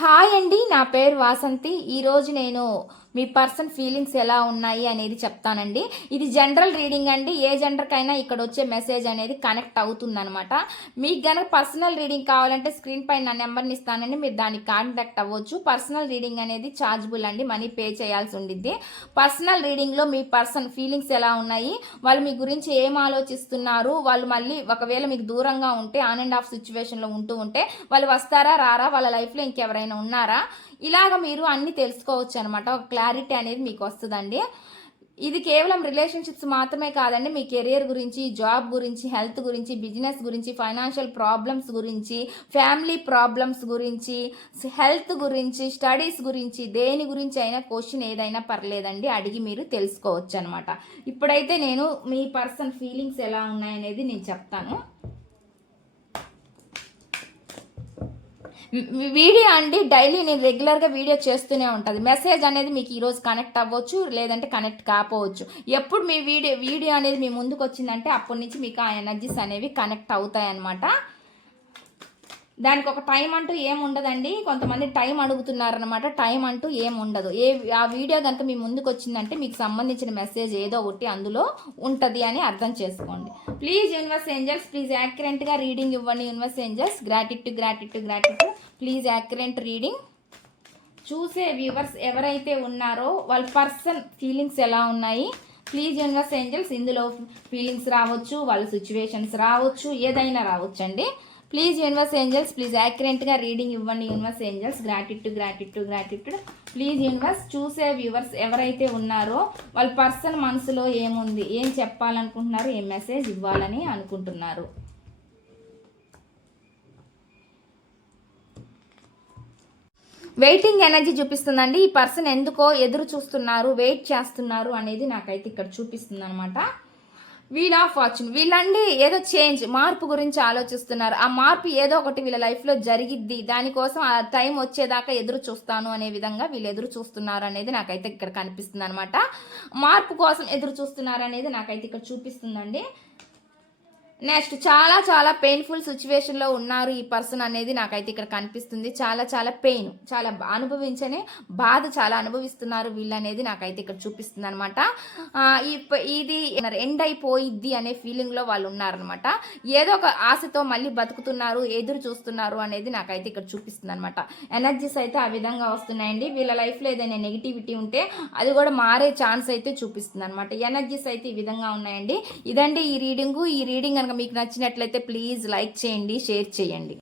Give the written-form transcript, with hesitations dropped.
Hi అండి, నా పేరు వాసంతి. ఈరోజు నేను మీ పర్సన్ ఫీలింగ్స్ ఎలా ఉన్నాయి అనేది చెప్తానండి. ఇది జనరల్ రీడింగ్ అండి. ఏ జెండర్కైనా ఇక్కడ వచ్చే మెసేజ్ అనేది కనెక్ట్ అవుతుందనమాట. మీకు గనక పర్సనల్ రీడింగ్ కావాలంటే స్క్రీన్ పైన నా నెంబర్ని ఇస్తానండి, మీరు దానికి కాంటాక్ట్ అవ్వచ్చు. పర్సనల్ రీడింగ్ అనేది ఛార్జబుల్ అండి, మనీ పే చేయాల్సి ఉండిద్ది. పర్సనల్ రీడింగ్లో మీ పర్సన్ ఫీలింగ్స్ ఎలా ఉన్నాయి, వాళ్ళు మీ గురించి ఏం ఆలోచిస్తున్నారు, వాళ్ళు మళ్ళీ ఒకవేళ మీకు దూరంగా ఉంటే ఆన్ అండ్ ఆఫ్ సిచ్యువేషన్లో ఉంటే వాళ్ళు వస్తారా రారా, వాళ్ళ లైఫ్లో ఇంకెవరైనా ఉన్నారా, ఇలాగ మీరు అన్ని తెలుసుకోవచ్చు అనమాట. ఒక క్లారిటీ అనేది మీకు వస్తుందండి. ఇది కేవలం రిలేషన్షిప్స్ మాత్రమే కాదండి, మీ కెరియర్ గురించి, జాబ్ గురించి, హెల్త్ గురించి, బిజినెస్ గురించి, ఫైనాన్షియల్ ప్రాబ్లమ్స్ గురించి, ఫ్యామిలీ ప్రాబ్లమ్స్ గురించి, హెల్త్ గురించి, స్టడీస్ గురించి, దేని గురించి అయినా క్వశ్చన్ ఏదైనా పర్లేదండి, అడిగి మీరు తెలుసుకోవచ్చు అనమాట. ఇప్పుడైతే నేను మీ పర్సన్ ఫీలింగ్స్ ఎలా ఉన్నాయనేది నేను చెప్తాను. వీడియో అండి డైలీ నేను రెగ్యులర్గా వీడియో చేస్తూనే ఉంటుంది. మెసేజ్ అనేది మీకు ఈరోజు కనెక్ట్ అవ్వచ్చు, లేదంటే కనెక్ట్ కాకపోవచ్చు. ఎప్పుడు మీ వీడియో అనేది మీ ముందుకు వచ్చిందంటే అప్పటి నుంచి మీకు ఆ ఎనర్జీస్ అనేవి కనెక్ట్ అవుతాయి అన్నమాట. దానికి ఒక టైం అంటూ ఏం ఉండదండి. కొంతమంది టైం అడుగుతున్నారనమాట, టైం అంటూ ఏం ఉండదు. ఆ వీడియో కనుక మీ ముందుకు వచ్చిందంటే మీకు సంబంధించిన మెసేజ్ ఏదో ఒకటి అందులో ఉంటుంది అని అర్థం చేసుకోండి. ప్లీజ్ యూనివర్స్ ఏంజల్స్, ప్లీజ్ యాక్యురెంట్గా రీడింగ్ ఇవ్వండి. Universe angels, gratitude. Please accurate reading. చూసే వ్యూవర్స్ ఎవరైతే ఉన్నారో వాళ్ళ పర్సన్ ఫీలింగ్స్ ఎలా ఉన్నాయి, ప్లీజ్ యూనివర్స్ ఏంజల్స్. ఇందులో ఫీలింగ్స్ రావచ్చు, వాళ్ళ సిచ్యువేషన్స్ రావచ్చు, ఏదైనా రావచ్చు అండి. ప్లీజ్ యూనివర్స్ ఏంజల్స్, ప్లీజ్ యాక్యురెంట్గా రీడింగ్ ఇవ్వండి. Universe angels, gratitude. Please universe, చూసే వ్యూవర్స్ ఎవరైతే ఉన్నారో వాళ్ళ పర్సన్ మనసులో ఏముంది, ఏం చెప్పాలనుకుంటున్నారు, ఏం మెసేజ్ ఇవ్వాలని అనుకుంటున్నారు. వెయిటింగ్ ఎనర్జీ చూపిస్తుందండి. ఈ పర్సన్ ఎందుకో ఎదురు చూస్తున్నారు, వెయిట్ చేస్తున్నారు అనేది నాకైతే ఇక్కడ చూపిస్తుంది అనమాట. వీల్ ఆఫ్ ఫార్చ్యూన్, వీళ్ళండి ఏదో చేంజ్, మార్పు గురించి ఆలోచిస్తున్నారు. ఆ మార్పు ఏదో ఒకటి వీళ్ళ లైఫ్లో జరిగిద్ది, దానికోసం ఆ టైం వచ్చేదాకా ఎదురు చూస్తాను అనే విధంగా వీళ్ళు ఎదురు చూస్తున్నారు అనేది నాకైతే ఇక్కడ కనిపిస్తుంది అనమాట. మార్పు కోసం ఎదురు చూస్తున్నారు అనేది నాకైతే ఇక్కడ చూపిస్తుందండి. నెక్స్ట్ చాలా పెయిన్ఫుల్ సిచ్యువేషన్లో ఉన్నారు ఈ పర్సన్ అనేది నాకైతే ఇక్కడ కనిపిస్తుంది. చాలా పెయిన్, చాలా అనుభవించని బాధ చాలా అనుభవిస్తున్నారు వీళ్ళు అనేది నాకైతే ఇక్కడ చూపిస్తుంది అనమాట. ఇది ఎండ్ అయిపోయిద్ది అనే ఫీలింగ్లో వాళ్ళు ఉన్నారనమాట. ఏదో ఒక ఆశతో మళ్ళీ బతుకుతున్నారు, ఎదురు చూస్తున్నారు అనేది నాకైతే ఇక్కడ చూపిస్తుంది అనమాట. ఎనర్జీస్ అయితే ఆ విధంగా వస్తున్నాయండి. వీళ్ళ లైఫ్లో ఏదైనా నెగిటివిటీ ఉంటే అది కూడా మారే ఛాన్స్ అయితే చూపిస్తుంది అనమాట. ఎనర్జీస్ అయితే ఈ విధంగా ఉన్నాయండి. ఇదండి ఈ రీడింగ్ కనుక మీకు నచ్చినట్లయితే ప్లీజ్ లైక్ చేయండి, షేర్ చేయండి.